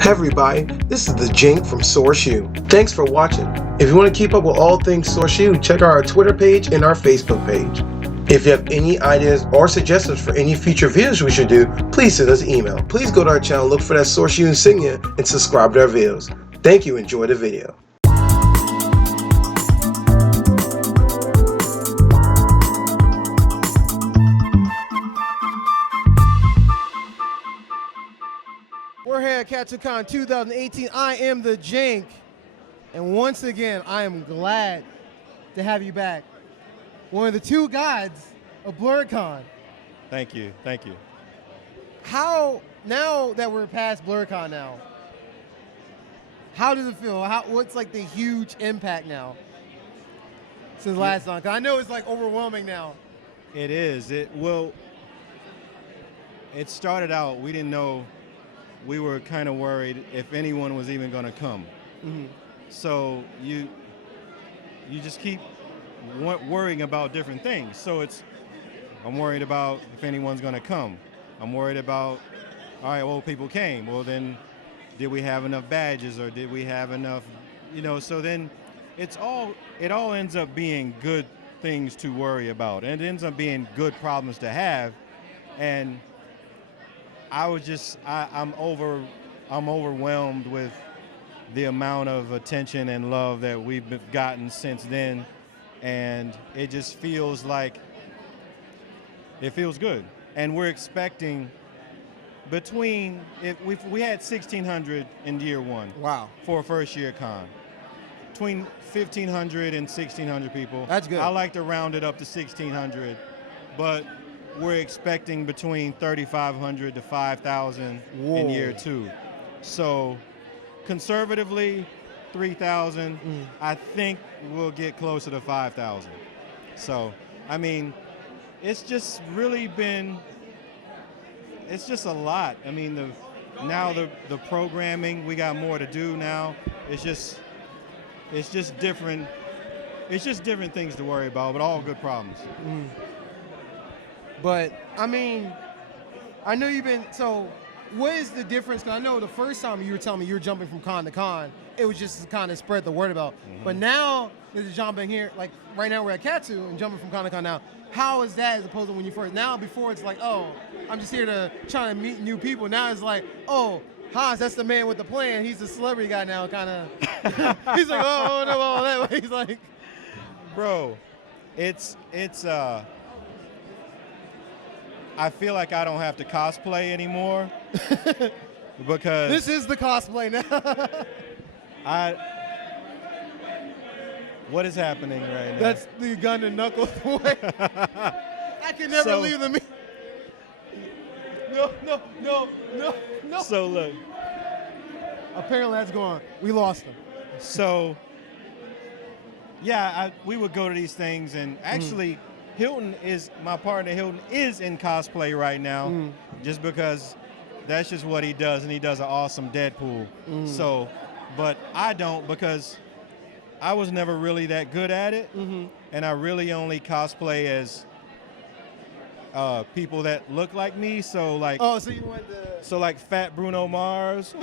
Hey everybody, this is the Jink from Source U. Thanks for watching. If you want to keep up with all things Source U, check out our Twitter page and our Facebook page. If you have any ideas or suggestions for any future videos we should do, please send us an email. Please go to our channel, look for that Source U insignia, and subscribe to our videos. Thank you, enjoy the video. We're here at Katsucon 2018. I am the Jink. And once again, I am glad to have you back. One of the two gods of blerdcon. Thank you, thank you. How, now that we're past blerdcon now, how does it feel? What's like the huge impact now since last time? 'Cause I know it's like overwhelming now. It is. It started out, we didn't know, we were kind of worried if anyone was even going to come. Mm-hmm. So you just keep worrying about different things. So I'm worried about if anyone's going to come. I'm worried about, all right, well, people came. Well, then did we have enough badges or did we have enough, so then it all ends up being good things to worry about. And it ends up being good problems to have. And I'm overwhelmed with the amount of attention and love that we've gotten since then, and it just feels like it feels good. And we're expecting if we had 1,600 in year one. Wow. For a first year con. Between 1,500 and 1,600 people. That's good. I like to round it up to 1,600, but we're expecting between 3,500 to 5,000 in year two. So conservatively, 3,000. I think we'll get closer to 5,000. So, I mean, it's just really it's just a lot. I mean, the programming, we got more to do now. It's just different. It's just different things to worry about, but all good problems. But, I mean, I know so what is the difference? Because I know the first time you were telling me you were jumping from con to con, it was just to kind of spread the word about. But now, there's a jumping here, like right now we're at Katsu and jumping from con to con now. How is that as opposed to when you first, now before it's like, oh, I'm just here to try to meet new people. Now it's like, oh, Hans, that's the man with the plan. He's the celebrity guy now, kind of. He's like, oh, no, all that way. He's like. Bro, I feel like I don't have to cosplay anymore because this is the cosplay now. What is happening right now? That's the gun and knuckles way. I can never leave the No. So look. Apparently that's gone. We lost him. So yeah, we would go to these things, and actually my partner Hilton is in cosplay right now, just because that's just what he does, and he does an awesome Deadpool. So, but I don't, because I was never really that good at it, and I really only cosplay as people that look like me. So like, so you went to... So like Fat Bruno Mars.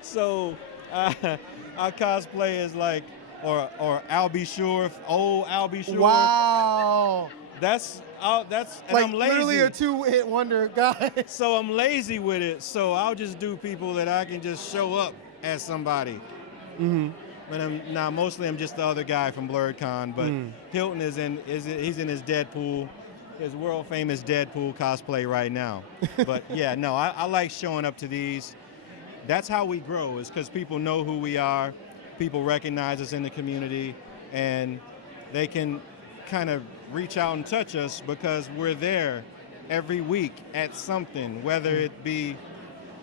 So I cosplay as like, or Albie Shore, old Albie Shore. Wow. That's and like I'm lazy. Literally a two-hit wonder guy. So I'm lazy with it. So I'll just do people that I can just show up as somebody. But mostly I'm just the other guy from blerdcon. But Hilton he's in his Deadpool, his world famous Deadpool cosplay right now. But yeah, no, I like showing up to these. That's how we grow, is because people know who we are. People recognize us in the community, and they can kind of reach out and touch us because we're there every week at something, whether it be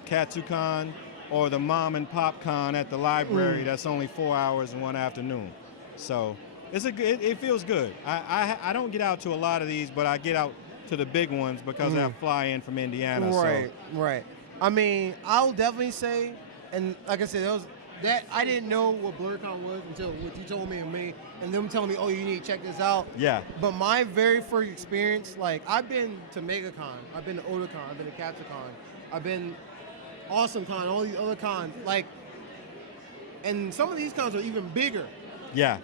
Katsucon or the mom and pop con at the library. That's only 4 hours in one afternoon. So it feels good. I don't get out to a lot of these, but I get out to the big ones because I fly in from Indiana. Right. I mean, I'll definitely say, and like I said, I didn't know what blerdcon was until what you told me and them telling me, oh, you need to check this out. Yeah. But my very first experience, like, I've been to MegaCon, I've been to Otakon, I've been to Katsucon, I've been Awesome Con, all these other cons, like, and some of these cons are even bigger. Yeah.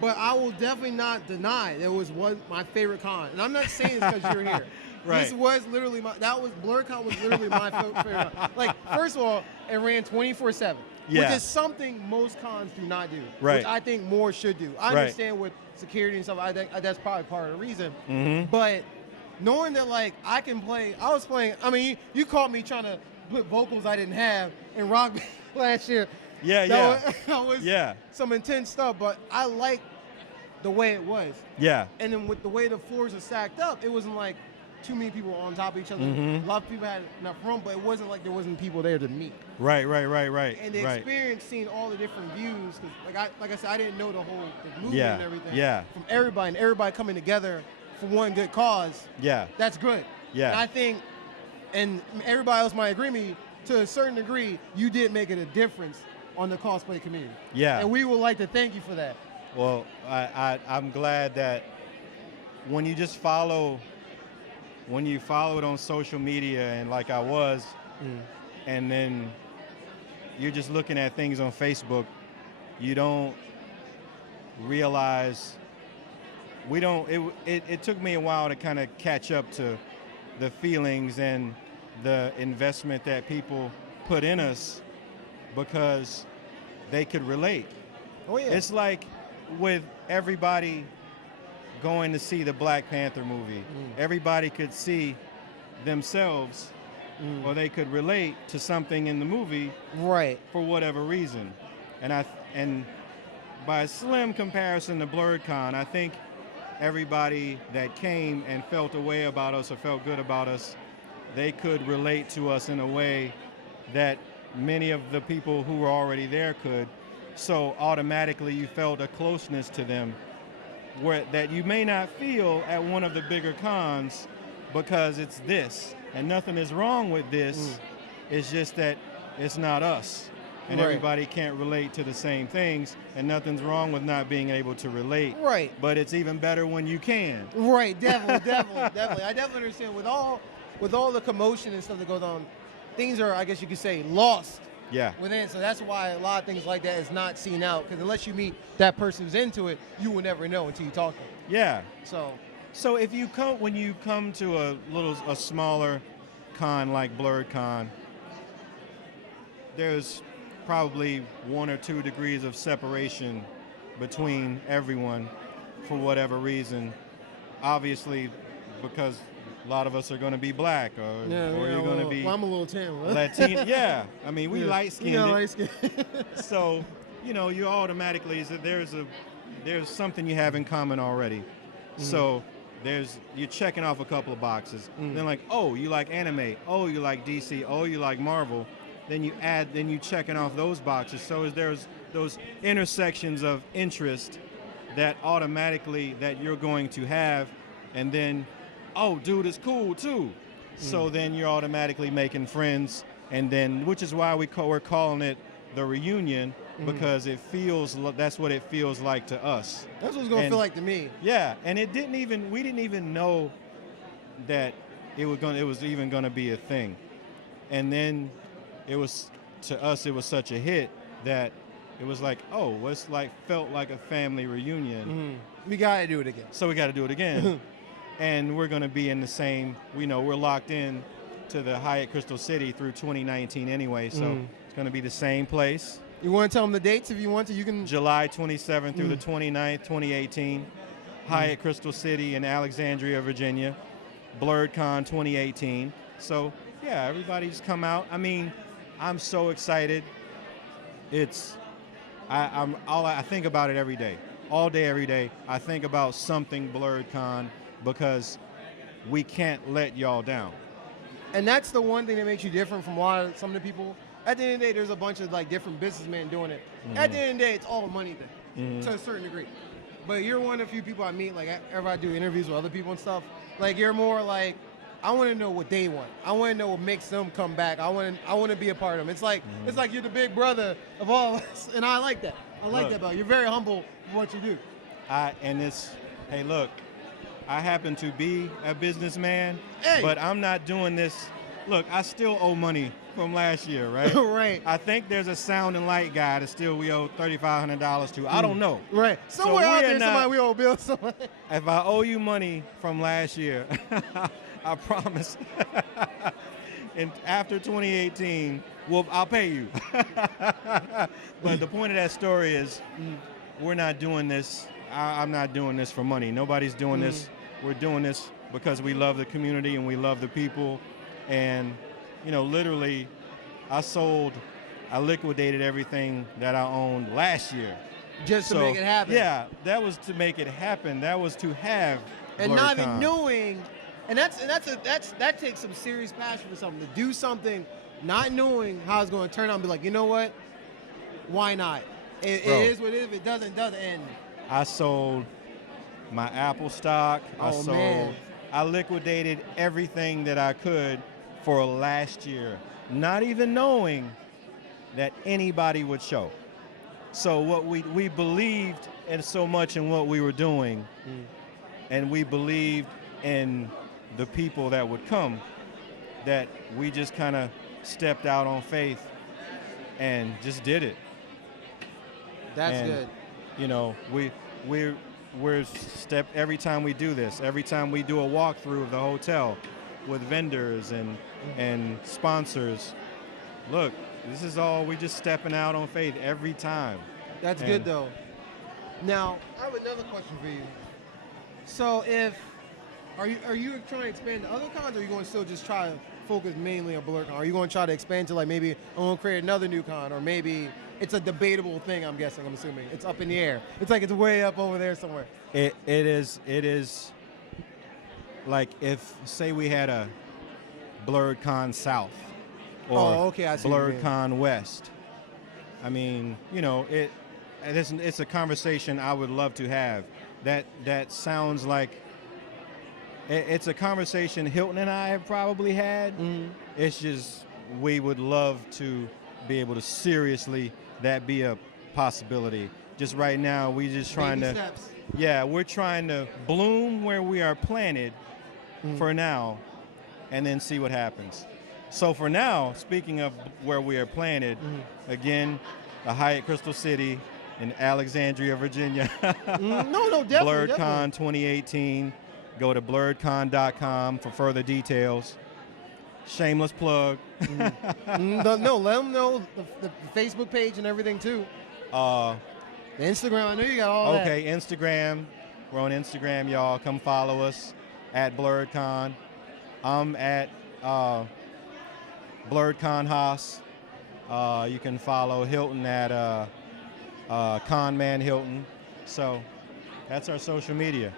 But I will definitely not deny that was my favorite con, and I'm not saying it's because you're here. Right. This was literally BlerdCon was literally my favorite con. Like, first of all, it ran 24/7, Yeah. which is something most cons do not do. Right. Which I think more should do. I understand with security and stuff. I think that's probably part of the reason. Mm-hmm. But knowing that, like, I was playing. I mean, you caught me trying to put vocals I didn't have in Rock Band last year. Yeah, That was some intense stuff, but I like the way it was. Yeah. And then with the way the floors are stacked up, it wasn't like too many people on top of each other. Mm-hmm. A lot of people had enough room, but it wasn't like there wasn't people there to meet. Right. And the experience, seeing all the different views, because like I said, I didn't know the movement and everything. Yeah. From everybody, and everybody coming together for one good cause. Yeah. That's good. Yeah. And I think, and everybody else might agree with me, to a certain degree, you did make it a difference on the cosplay community. Yeah. And we would like to thank you for that. Well, I'm glad that when you follow it on social media, and like I was, and then you're just looking at things on Facebook, you don't realize it took me a while to kind of catch up to the feelings and the investment that people put in us, because they could relate. Oh yeah. It's like with everybody going to see the Black Panther movie, everybody could see themselves, or they could relate to something in the movie, right, for whatever reason. And by a slim comparison to BlerdCon, I think everybody that came and felt a way about us or felt good about us, they could relate to us in a way that many of the people who were already there could. So automatically you felt a closeness to them that you may not feel at one of the bigger cons, because it's this, and nothing is wrong with this. It's just that it's not us, and everybody can't relate to the same things, and nothing's wrong with not being able to relate. Right. But it's even better when you can. Right, definitely. I definitely understand with all the commotion and stuff that goes on, things are, I guess you could say, lost. Yeah. Within, so that's why a lot of things like that is not seen out, because unless you meet that person who's into it, you will never know until you talk to them. Yeah. So if you when you come to a smaller con like BlerdCon, there's probably 1 or 2 degrees of separation between everyone for whatever reason. Obviously, because a lot of us are going to be black, or you're going to be. Well, I'm a little tan. Latino. Yeah, I mean, we light skinned. Yeah, light skinned. So, you automatically there's something you have in common already. So you're checking off a couple of boxes. Then like, oh, you like anime. Oh, you like DC. Oh, you like Marvel. Then you checking off those boxes. So there's those intersections of interest that automatically that you're going to have, and then, oh, dude is cool too. So then you're automatically making friends, and then, which is why we're calling it the reunion, because that's what it feels like to us. That's what it's gonna feel like to me. Yeah, and we didn't even know that it was even gonna be a thing, and then to us it was such a hit that it was like, oh, felt like a family reunion. We gotta do it again. So we got to do it again. And we're going to be in the same, we're locked in to the Hyatt Crystal City through 2019 anyway, so it's going to be the same place. You want to tell them the dates if you want to? You can. July 27th through the 29th, 2018, Hyatt Crystal City in Alexandria, Virginia, BlerdCon 2018. So, yeah, everybody just come out. I mean, I'm so excited. I think about it every day. All day, every day, I think about something BlerdCon, because we can't let y'all down. And that's the one thing that makes you different from some of the people. At the end of the day, there's a bunch of like different businessmen doing it. At the end of the day, it's all a money thing to a certain degree. But you're one of the few people I meet, like ever I do interviews with other people and stuff. Like you're more like, I want to know what they want. I want to know what makes them come back. I want to be a part of them. It's like you're the big brother of all of us, and I like that. I like that about you. You're very humble for what you do. Hey, look, I happen to be a businessman, Hey. but I'm not doing this. Look, I still owe money from last year, right? Right. I think there's a sound and light guy that still we owe $3,500 to. I don't know. Right. Somewhere So out we are there, not- somebody we owe bills. Somewhere. If I owe you money from last year, I promise. And after 2018, well, I'll pay you. But the point of that story is, we're not doing this. I'm not doing this for money. Nobody's doing this. We're doing this because we love the community and we love the people. And, literally, I liquidated everything that I owned last year. Just to make it happen. Yeah, that was to make it happen. That was to have And not even BlerdCon. knowing, and that takes some serious passion for something, to do something not knowing how it's going to turn out and be like, you know what? Why not? It Bro. is what it is. If it doesn't. And I sold my Apple stock. Man. I liquidated everything that I could for last year, not even knowing that anybody would show. So what we believed in so much in what we were doing, and we believed in the people that would come, that we just kind of stepped out on faith and just did it. that's And, good. We're every time we do this, every time we do a walkthrough of the hotel with vendors and sponsors, look, this is all, we just stepping out on faith every time. That's And- good though. Now I have another question for you. So are you trying to expand to other cons, or are you going to still just try to focus mainly on BlerdCon? Are you going to try to expand to, like, maybe I'm going to create another new con, or maybe it's a debatable thing? I'm assuming it's up in the air. It's like it's way up over there somewhere. It is like, if say we had a BlerdCon South or Oh, okay, I see what you mean. BlerdCon West. I mean, it's a conversation I would love to have. That sounds like it's a conversation Hilton and I have probably had. It's just, we would love to be able to seriously, that be a possibility. Just right now, we just trying Baby to, steps. yeah, we're trying to bloom where we are planted for now, and then see what happens. So for now, speaking of where we are planted, again, the Hyatt Crystal City in Alexandria, Virginia. No, definitely. BlerdCon 2018. Go to blerdcon.com for further details. Shameless plug. No, let them know the Facebook page and everything too. Uh, The Instagram, I know you got all that. okay, Instagram. We're on Instagram, y'all. Come follow us at BlerdCon. I'm at BlerdCon Haas. You can follow Hilton at Conman Hilton. So that's our social media.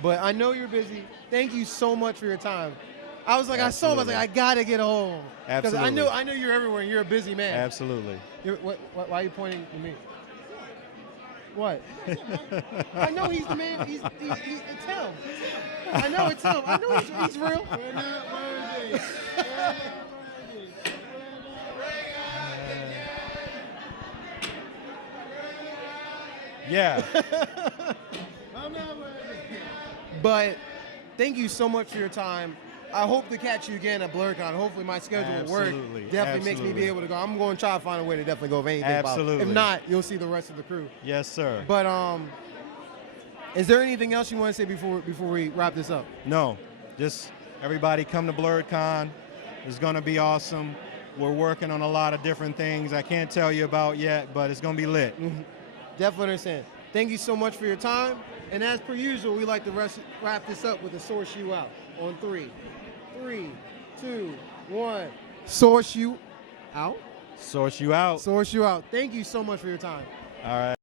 But I know you're busy. Thank you so much for your time. I was like, I saw him. I was like, I gotta get home. Because I Absolutely. know you're everywhere. And you're a busy man. Absolutely. Why are you pointing to me? What? I know he's the man. It's him. I know it's him. I know he's real. We're not worthy. Yeah. I'm not worthy. But thank you so much for your time. I hope to catch you again at BlerdCon. Hopefully my schedule will work. Absolutely. Definitely makes me be able to go. I'm going to try to find a way to definitely go if anything pops. Absolutely. If not, you'll see the rest of the crew. Yes, sir. But is there anything else you want to say before we wrap this up? No, just everybody come to BlerdCon. It's going to be awesome. We're working on a lot of different things I can't tell you about yet, but it's going to be lit. Definitely understand. Thank you so much for your time. And as per usual, we like to wrap this up with a source you out on 3. 3, 2, 1. Source you out. Source you out. Source you out. Thank you so much for your time. All right.